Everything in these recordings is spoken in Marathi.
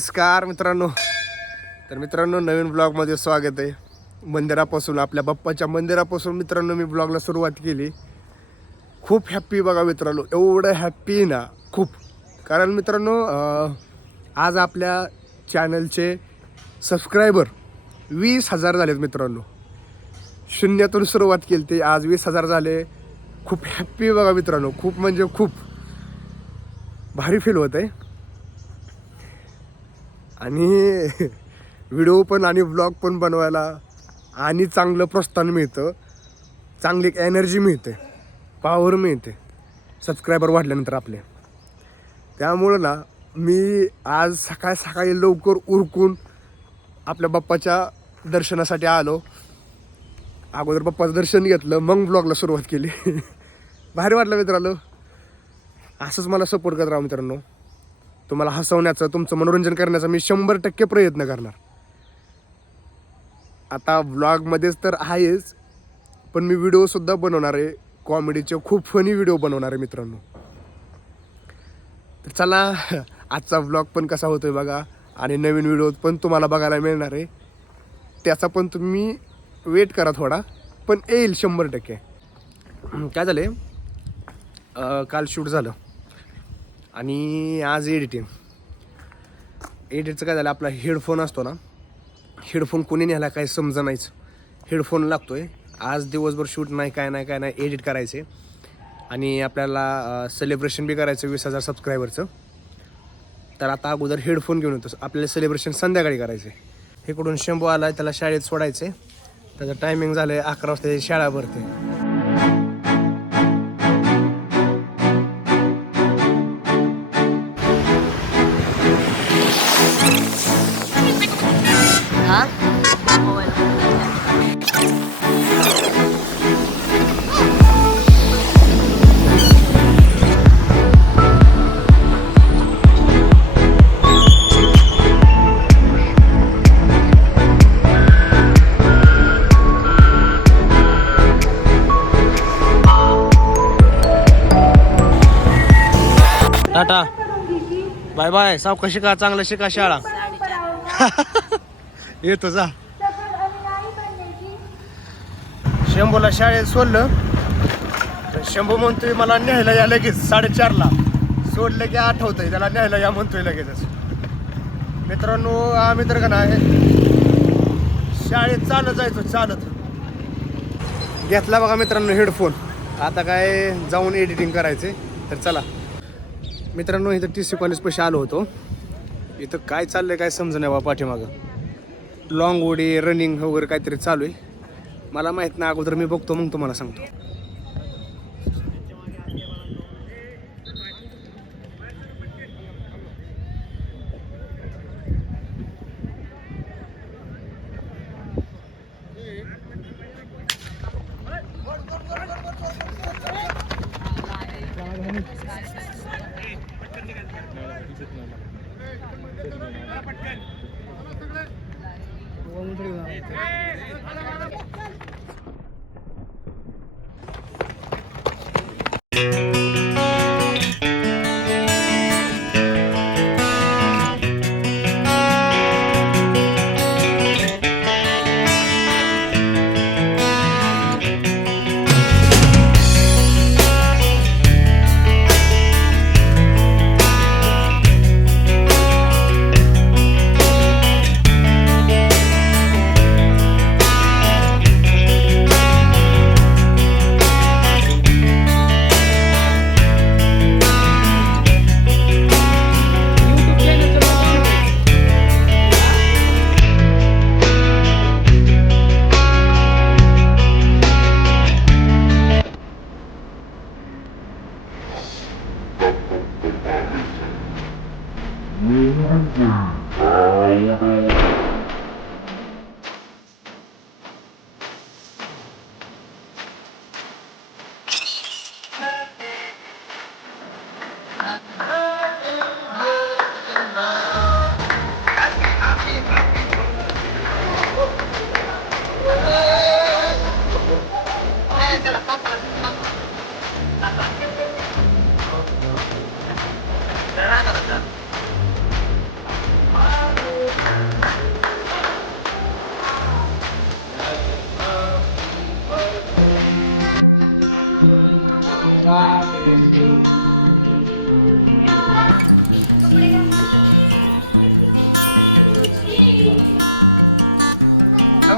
नमस्कार मित्रांनो. तर मित्रांनो, नवीन ब्लॉगमध्ये स्वागत आहे. मंदिरापासून, आपल्या बाप्पाच्या मंदिरापासून मित्रांनो मी ब्लॉगला सुरुवात केली. खूप हॅप्पी बघा मित्रांनो, एवढं हॅप्पी ना खूप. कारण मित्रांनो आज आपल्या चॅनलचे सबस्क्रायबर 20,000 झालेत मित्रांनो. शून्यातून सुरुवात केली ते आज 20,000 झाले. खूप हॅप्पी बघा मित्रांनो, खूप म्हणजे खूप भारी फील होत आहे. आणि व्हिडिओ पण आणि ब्लॉग पण बनवायला आणि चांगलं प्रोत्साहन मिळतं, चांगली एनर्जी मिळते, पॉवर मिळते सबस्क्रायबर वाढल्यानंतर आपले. त्यामुळं ना मी आज सकाळी लवकर उरकून आपल्या बाप्पाच्या दर्शनासाठी आलो. अगोदर बाप्पाचं दर्शन घेतलं, मग ब्लॉगला सुरुवात केली. भारी वाटलं मित्रांनो. असंच मला सपोर्ट करत राहा मित्रांनो. तुम्हाला हसवण्याचं, तुमचं मनोरंजन करण्याचा मी 100% प्रयत्न करणार. आता ब्लॉगमध्येच तर आहेच, पण मी व्हिडिओसुद्धा बनवणार आहे कॉमेडीचे. खूप फनी व्हिडिओ बनवणार आहे मित्रांनो. तर चला, आजचा ब्लॉग पण कसा होतोय बघा, आणि नवीन व्हिडिओ पण तुम्हाला बघायला मिळणार आहे. त्याचा पण तुम्ही वेट करा थोडा, पण येईल 100%. काय झालं आहे, काल शूट झालं आणि आज एडिटचं काय झालं, आपला हेडफोन असतो ना, हेडफोन कोणी न्यायला काय समजा नाहीच. हेडफोन लागतो आहे. आज दिवसभर शूट नाही, काय नाही, एडिट करायचे आणि आपल्याला सेलिब्रेशन बी करायचं 20,000 सबस्क्रायबरचं. तर आता अगोदर हेडफोन घेऊन येतो. आपल्याला सेलिब्रेशन संध्याकाळी करायचे. इकडून शंभू आला आहे, त्याला शाळेत सोडायचे. त्याचं टायमिंग झालं आहे 11 वाजता त्याची शाळा भरते. Tata bye bye. सावकाश शिका, चांगलं शिका शाळा. येतो जा. शंभूला शाळेत सोडलं तर शंभू म्हणतोय मला न्यायला या लगेच 4:30ला. सोडलं की आठवतंय त्याला न्यायला या म्हणतोय लगेचच. मित्रांनो आम्ही तर का नाही शाळेत चालत जायचो, चालत. घेतला बघा मित्रांनो हेडफोन. आता काय जाऊन एडिटिंग करायचे. तर चला मित्रांनो, इथं TC कॉलेज पैसे आलो होतो. इथं काय चाललंय काय समजून नाही बा. पाठीमागं लॉंग उडी, रनिंग वगैरे काहीतरी चालू आहे. मला माहीत नाही, अगोदर मी बघतो मग तुम्हाला सांगतो.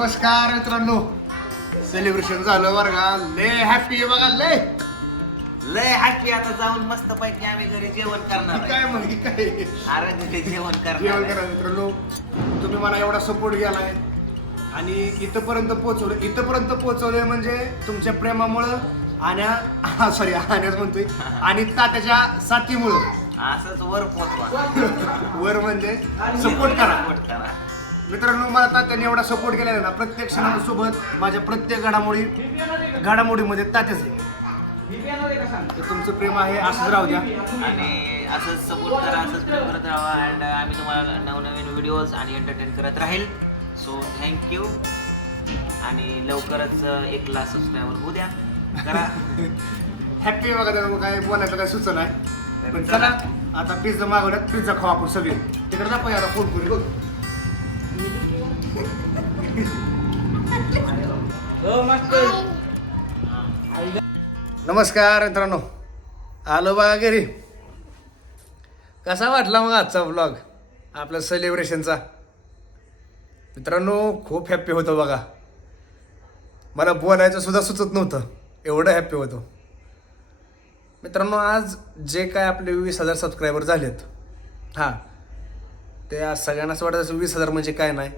नमस्कार मित्रांनो, सेलिब्रेशन झालं बरं का. लय हॅपी आहे बघा, लय हॅपी. आता जाऊन मस्त पैकी आम्ही घरी जेवण करणार आहे. काय म्हणजे काय अरे घरी जेवण जेवण करणार करा आहे. मित्रांनो. तुम्ही मला एवढा सपोर्ट केलाय आणि इथपर्यंत पोहोचवले म्हणजे तुमच्या प्रेमामुळं आण्याच म्हणतोय आणि तात्याच्या साथीमुळं. असंच वर पोचवा. वर म्हणजे सपोर्ट करा. Support करा. मित्रांनो, मला तात्याने एवढा सपोर्ट केला ना, प्रत्येक क्षणासोबत माझ्या प्रत्येक घडामोडीमध्ये तात्याच आहे. तर तुमचं प्रेम आहे असंच राहू द्या आणि असंच सपोर्ट करा, असंच प्रेम करत राहा. अँड आम्ही तुम्हाला नवनवीन व्हिडिओज आणि एंटरटेन करत राहील. So thank you. आणि लवकरच 1,00,000 सबस्क्रायबर होऊ द्या. करा. हॅपी बघा. त्याला काय बोलायचं काय सुचना आहे. पण चला आता पिझ्झा मागवल्यात, पिझ्झा खाऊ आपण सगळे. तिकडे जा पहिला फोन करू बघ. नमस्कार मित्रांनो, आलो बघा घरी. कसा वाटला मग आजचा व्लॉग आपल्या सेलिब्रेशनचा? मित्रांनो, खूप हॅप्पी होतो बघा. मला बोलायचं सुद्धा सुचत नव्हतं, एवढं हॅप्पी होतो. मित्रांनो, आज जे काय आपले 20,000 सबस्क्रायबर झालेत, हां, ते आज सगळ्यांना असं वाटतं 20,000 म्हणजे काय नाही,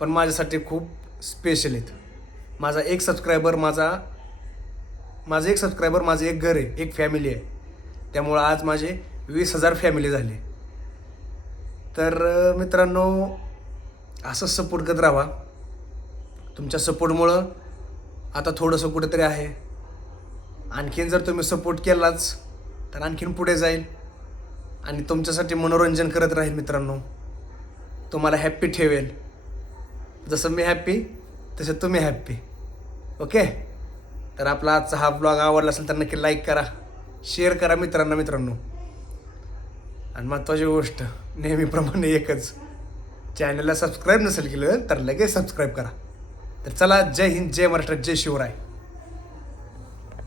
पण माझ्यासाठी खूप स्पेशल आहेत. माझा एक सबस्क्रायबर माझं एक घर आहे, एक फॅमिली आहे. त्यामुळं आज माझे 20,000 फॅमिली झाले. तर मित्रांनो, असं सपोर्ट करत राहा. तुमच्या सपोर्टमुळं आता थोडंसं कुठेतरी आहे. आणखीन जर तुम्ही सपोर्ट केलाच तर आणखीन पुढे जाईल आणि तुमच्यासाठी मनोरंजन करत राहील. मित्रांनो, तुम्हाला हॅप्पी ठेवेल. जसं मी हॅप्पी तसं तुम्ही हॅप्पी. ओके. तर आपला आजचा हा ब्लॉग आवडला असेल तर नक्की लाईक करा, शेअर करा मित्रांनो. आणि महत्त्वाची गोष्ट नेहमीप्रमाणे एकच, चॅनलला सबस्क्राईब नसेल केलं तर लगेच सबस्क्राईब करा. तर चला, जय हिंद, जय महाराष्ट्र, जय शिवराय.